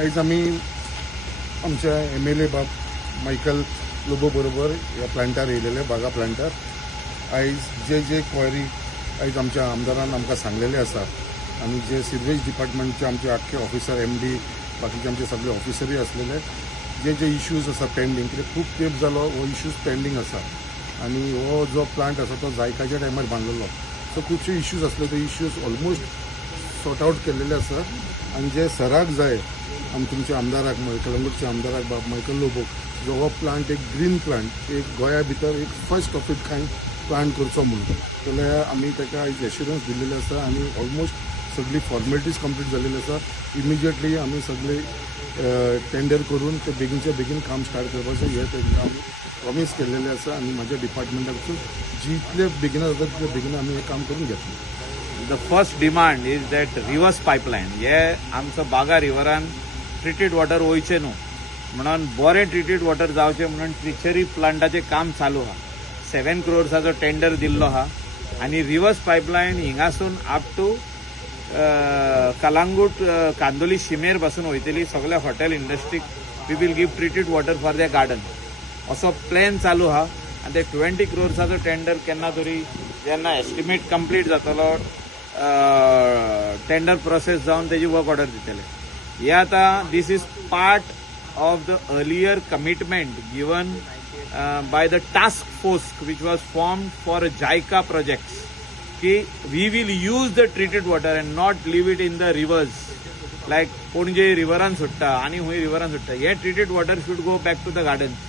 आयज आमी आमच्या MLA बाब मायकल लोबो बरोबर ह्या प्लांटार येयलेले बागा प्लांटार. आयज जे क्वायरी आयज आमच्या आमदारान आमकां सांगलेले आसा आनी जे सिवेज डिपार्टमेंटचे आमचे आख्खे ऑफिसर MD बाकीचे आमचे सगळे ऑफिसरूय आसलेले जे इश्यूज आसा पेंडींग कित्याक खूब तेंप जालो हो इश्यूज पेंडींग आसा आनी हो जो प्लांट आसा तो जायकाच्या टायमार बांदलेलो सो खुबशे इश्यूज आसले ते इश्यूज ऑलमोस्ट सॉर्ट आवट केल्लेले आसा आनी जे सराक जाय तुमच्या आमदाराक कलंगूटच्या आमदाराक बाब मायकल लोबोक जो हो प्लांट एक ग्रीन प्लांट एक गोंया भितर एक first of it kind plant करचो म्हणून जाल्यार आमी ताका आयज एश्युरन्स दिल्लेले आसा आनी ऑलमोस्ट सगळी फॉर्मेलिटीज कंप्लीट जाल्लेली आसा. इमिजिएटली आमी सगळे टेंडर करून ते बेगीनच्या बेगीन काम स्टार्ट करपाचें हे तांकां आमी प्रॉमीस केल्लेले आसा आनी म्हाज्या डिपार्टमेंटासून जितले बेगीन जाता तितले बेगीन आमी हें काम करून घेतले. The first demand is that reverse pipeline हे आमचो बागा रिवरान ट्रिटेड वॉटर वयचें न्हू म्हणून बरें ट्रिटेड वॉटर जावचें म्हणून ट्रिचरी प्लांटाचें काम चालू आहा. 7 crores टेंडर दिल्लो आहा आनी रिवर्स पायपलायन हिंगासून अप टू कलांगूट कांदोली शिमेर पासून वयतली सगळ्या हॉटेल इंडस्ट्रीक we will give treated water for the garden असो प्लॅन चालू आहा. आनी ते 20 crores टेंडर केन्ना तरी जेन्ना एस्टिमेट कंप्लीट जातलो टेंडर प्रोसेस जावन तेजी वर्क ऑर्डर दितले. हे आतां this is part of the earlier commitment given by the task force which was formed for JICA projects. We will use the treated water and not leave it in the rivers like Ponje riveran sutta आणि हुई riveran sutta. Treated water should go back to the garden.